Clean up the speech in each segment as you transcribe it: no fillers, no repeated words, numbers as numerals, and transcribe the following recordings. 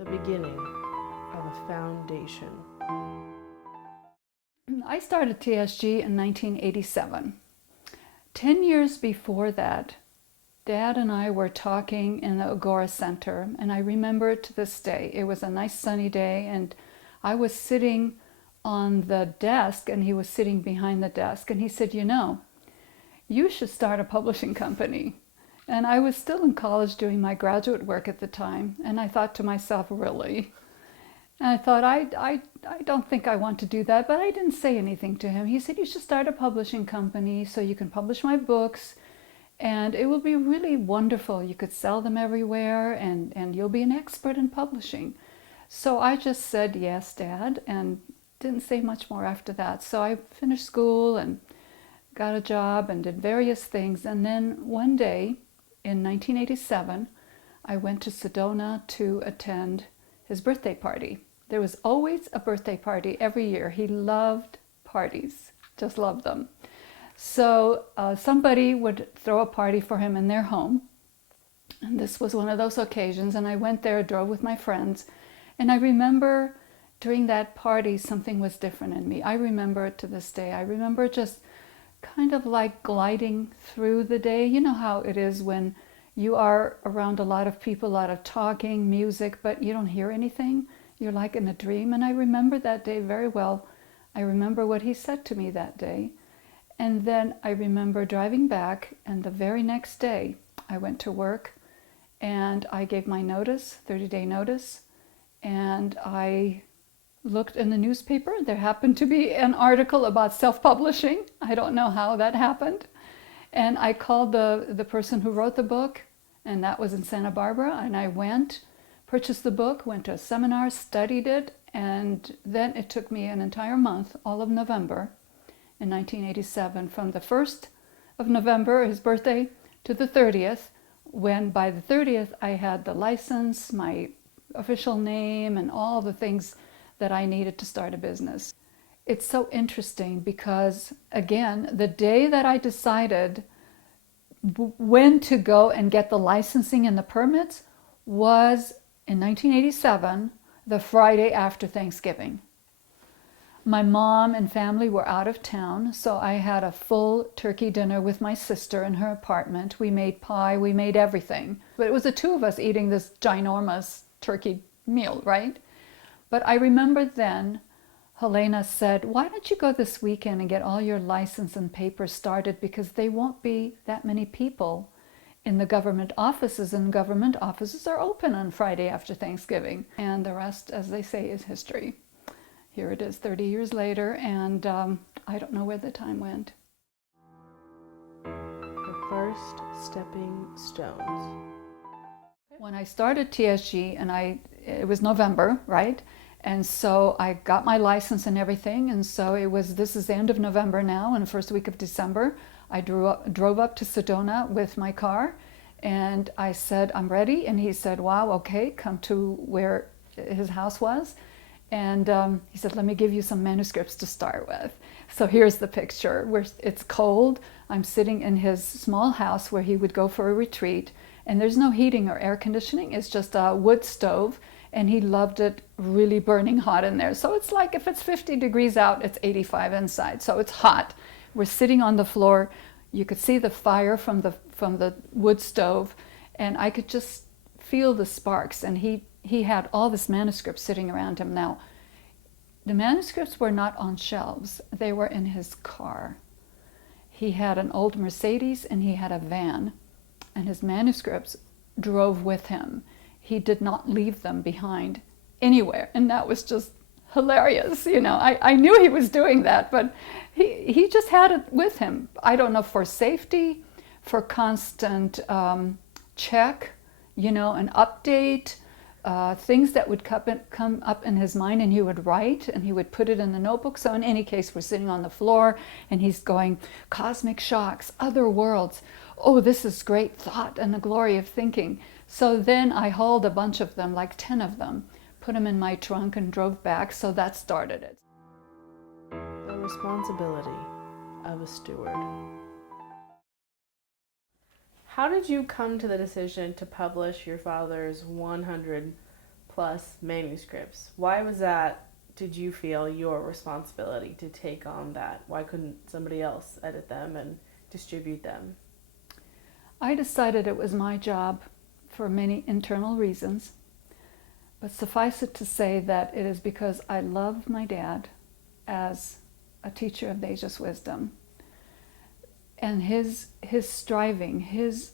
the beginning of a foundation. I started TSG in 1987. 10 years before that, Dad and I were talking in the Agora Center, and I remember it to this day. It was a nice sunny day, and I was sitting on the desk, and he was sitting behind the desk, and he said, "You know, you should start a publishing company." And I was still in college doing my graduate work at the time, and I thought to myself, really? And I thought, I don't think I want to do that, but I didn't say anything to him. He said, "You should start a publishing company so you can publish my books, and it will be really wonderful. You could sell them everywhere, and you'll be an expert in publishing." So I just said, "Yes, Dad," and didn't say much more after that. So I finished school and got a job and did various things. And then one day in 1987, I went to Sedona to attend his birthday party. There was always a birthday party every year. He loved parties, just loved them. So somebody would throw a party for him in their home. And this was one of those occasions. And I went there, drove with my friends. And I remember during that party, something was different in me. I remember it to this day. I remember just kind of like gliding through the day. You know how it is when you are around a lot of people, a lot of talking, music, but you don't hear anything. You're like in a dream. And I remember that day very well. I remember what he said to me that day. And then I remember driving back, and the very next day I went to work and I gave my notice, 30-day notice, and I looked in the newspaper. There happened to be an article about self-publishing. I don't know how that happened. And I called the person who wrote the book, and that was in Santa Barbara, and I went, purchased the book, went to a seminar, studied it, and then it took me an entire month, all of November, in 1987, from the 1st of November, his birthday, to the 30th, when by the 30th I had the license, my official name, and all the things that I needed to start a business. It's so interesting because, again, the day that I decided when to go and get the licensing and the permits was in 1987, the Friday after Thanksgiving. My mom and family were out of town, so I had a full turkey dinner with my sister in her apartment. We made pie, we made everything. But it was the two of us eating this ginormous turkey meal, right? But I remember then Helena said, "Why don't you go this weekend and get all your license and papers started, because they won't be that many people in the government offices, and government offices are open on Friday after Thanksgiving." And the rest, as they say, is history. Here it is 30 years later, and I don't know where the time went. The first stepping stones. When I started TSG, and it was November, right? And so I got my license and everything, and so this is the end of November now, and the first week of December, I drove up to Sedona with my car, and I said, "I'm ready," and he said, "Wow, okay, come to where his house was." And he said, "Let me give you some manuscripts to start with." So here's the picture where it's cold. I'm sitting in his small house where he would go for a retreat, and there's no heating or air conditioning. It's just a wood stove, and he loved it really burning hot in there. So it's like if it's 50 degrees out, it's 85 inside. So it's hot. We're sitting on the floor. You could see the fire from the wood stove, and I could just feel the sparks. And he had all this manuscript sitting around him. Now, the manuscripts were not on shelves. They were in his car. He had an old Mercedes, and he had a van, and his manuscripts drove with him. He did not leave them behind anywhere, and that was just hilarious. You know, I knew he was doing that, but he just had it with him. I don't know, for safety, for constant check, you know, an update, things that would come up in his mind, and he would write, and he would put it in the notebook. So in any case, we're sitting on the floor, and he's going, "Cosmic shocks, other worlds. Oh, this is great thought and the glory of thinking." So then I hauled a bunch of them, like 10 of them, put them in my trunk and drove back. So that started it. The responsibility of a steward. How did you come to the decision to publish your father's 100 plus manuscripts. Why was that, did you feel, your responsibility to take on that? Why couldn't somebody else edit them and distribute them? I decided it was my job for many internal reasons, but suffice it to say that it is because I love my dad as a teacher of the ageless wisdom. And his striving, his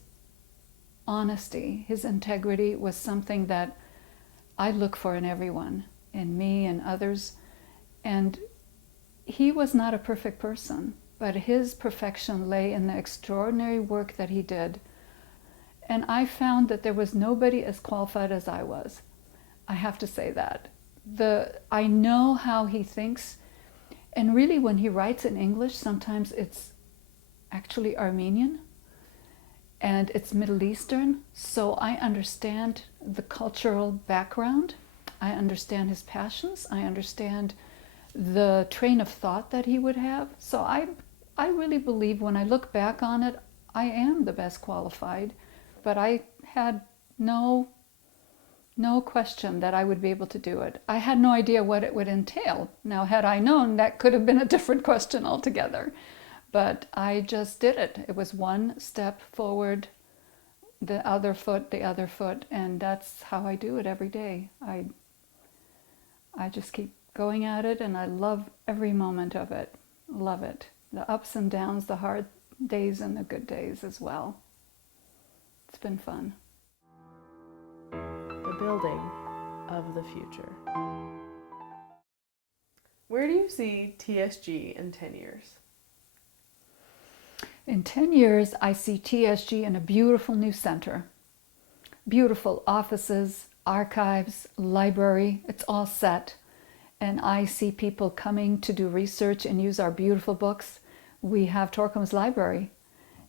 honesty, his integrity was something that I look for in everyone, in me and others. And he was not a perfect person, but his perfection lay in the extraordinary work that he did. And I found that there was nobody as qualified as I was. I have to say that. I know how he thinks, and really when he writes in English, sometimes it's actually Armenian and it's Middle Eastern, so I understand the cultural background, I understand his passions, I understand the train of thought that he would have. So I really believe when I look back on it, I am the best qualified, but I had no question that I would be able to do it. I had no idea what it would entail. Now, had I known, that could have been a different question altogether. But I just did it. It was one step forward, the other foot, and that's how I do it every day. I just keep going at it, and I love every moment of it. Love it. The ups and downs, the hard days and the good days as well. It's been fun. The building of the future. Where do you see TSG in 10 years? In 10 years, I see TSG in a beautiful new center. Beautiful offices, archives, library, it's all set. And I see people coming to do research and use our beautiful books. We have Torcom's library,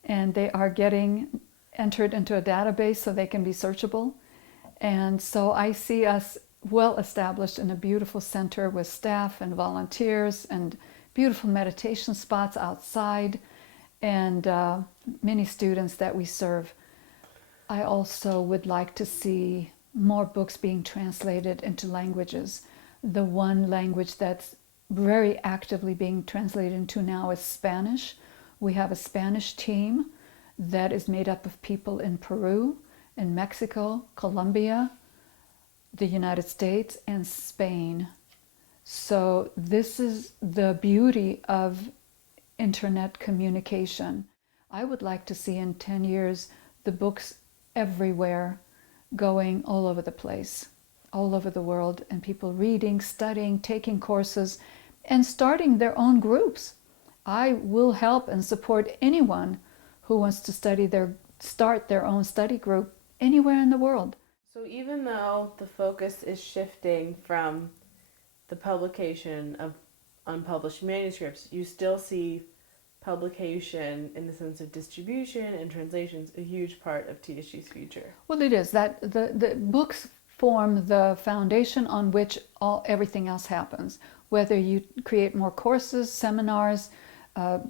and they are getting entered into a database so they can be searchable. And so I see us well established in a beautiful center with staff and volunteers and beautiful meditation spots outside, and many students that we serve. I also would like to see more books being translated into languages. The one language that's very actively being translated into now is Spanish. We have a Spanish team that is made up of people in Peru, in Mexico, Colombia, the United States, and Spain. So this is the beauty of internet communication. I would like to see in 10 years the books everywhere, going all over the place, all over the world, and people reading, studying, taking courses, and starting their own groups. I will help and support anyone who wants to start their own study group anywhere in the world. So even though the focus is shifting from the publication of unpublished manuscripts, you still see publication in the sense of distribution and translations a huge part of TSG's future. Well, it is that the books form the foundation on which everything else happens. Whether you create more courses, seminars,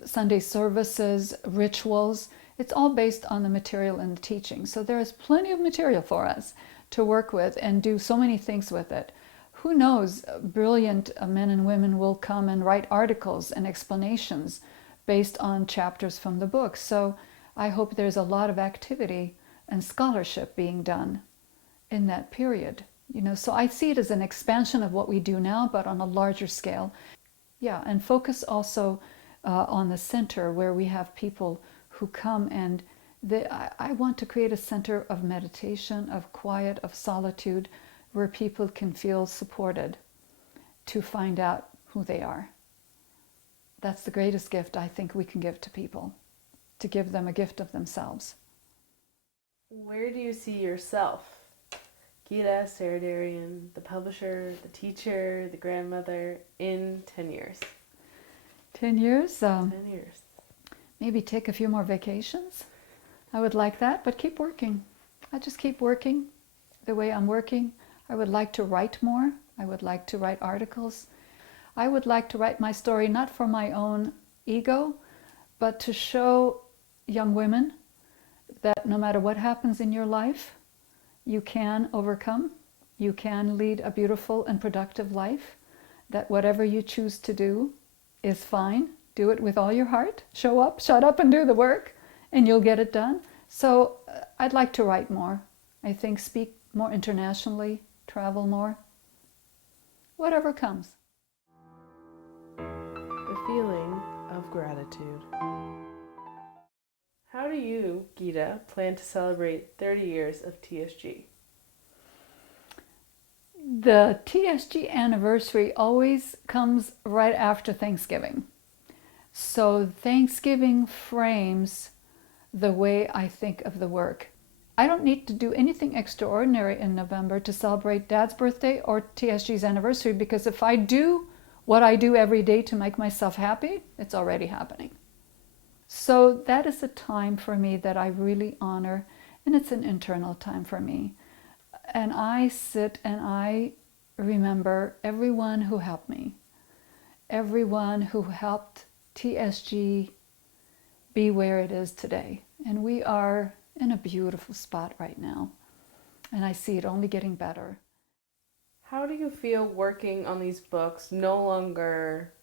Sunday services, rituals, it's all based on the material and the teaching. So there is plenty of material for us to work with and do so many things with it. Who knows, brilliant men and women will come and write articles and explanations based on chapters from the book. So I hope there's a lot of activity and scholarship being done in that period. So I see it as an expansion of what we do now, but on a larger scale. Yeah, and focus also on the center where we have people who come, and I want to create a center of meditation, of quiet, of solitude, where people can feel supported to find out who they are. That's the greatest gift I think we can give to people, to give them a gift of themselves. Where do you see yourself? Gita, Sarah Darian, the publisher, the teacher, the grandmother, in 10 years? 10 years? 10 years. Maybe take a few more vacations. I would like that, but keep working. I just keep working the way I'm working. I would like to write more. I would like to write articles. I would like to write my story not for my own ego, but to show young women that no matter what happens in your life, you can overcome you can lead a beautiful and productive life, that whatever you choose to do is fine. Do it with all your heart. Show up, shut up, and do the work, and you'll get it done. So I'd like to write more. I think speak more internationally, travel more, whatever comes. The feeling of gratitude. How do you, Gita, plan to celebrate 30 years of TSG? The TSG anniversary always comes right after Thanksgiving. So Thanksgiving frames the way I think of the work. I don't need to do anything extraordinary in November to celebrate Dad's birthday or TSG's anniversary, because if I do what I do every day to make myself happy, it's already happening. So that is a time for me that I really honor, and it's an internal time for me. And I sit and I remember everyone who helped me, everyone who helped TSG be where it is today. And we are in a beautiful spot right now, and I see it only getting better. How do you feel working on these books, no longer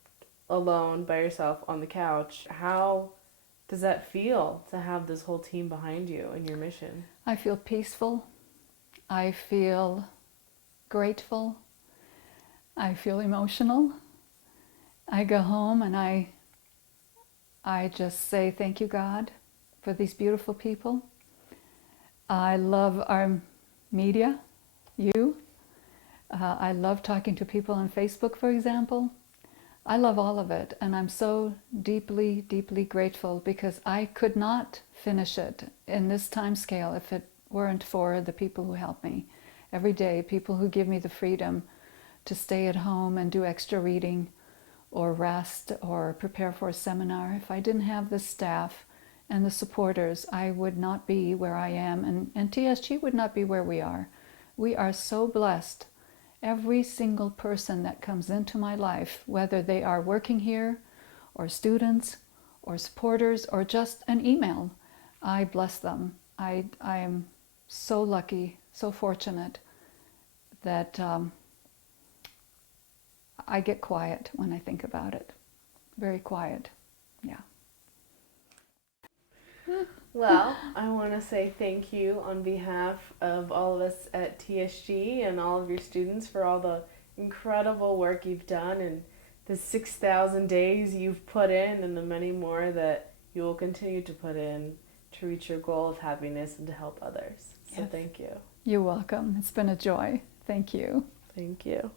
alone by yourself on the couch? How does that feel to have this whole team behind you and your mission? I feel peaceful. I feel grateful. I feel emotional. I go home and I just say thank you, God, for these beautiful people. I love our media, you. I love talking to people on Facebook, for example. I love all of it, and I'm so deeply, deeply grateful, because I could not finish it in this time scale if it weren't for the people who help me every day, people who give me the freedom to stay at home and do extra reading or rest or prepare for a seminar. If I didn't have the staff and the supporters, I would not be where I am, and TSG would not be where we are. We are so blessed. Every single person that comes into my life, whether they are working here or students or supporters or just an email, I bless them. I am so lucky, so fortunate that I get quiet when I think about it. Very quiet, yeah. Well, I want to say thank you on behalf of all of us at TSG and all of your students for all the incredible work you've done, and the 6,000 days you've put in, and the many more that you will continue to put in to reach your goal of happiness and to help others. So Yes. Thank you. You're welcome. It's been a joy. Thank you. Thank you.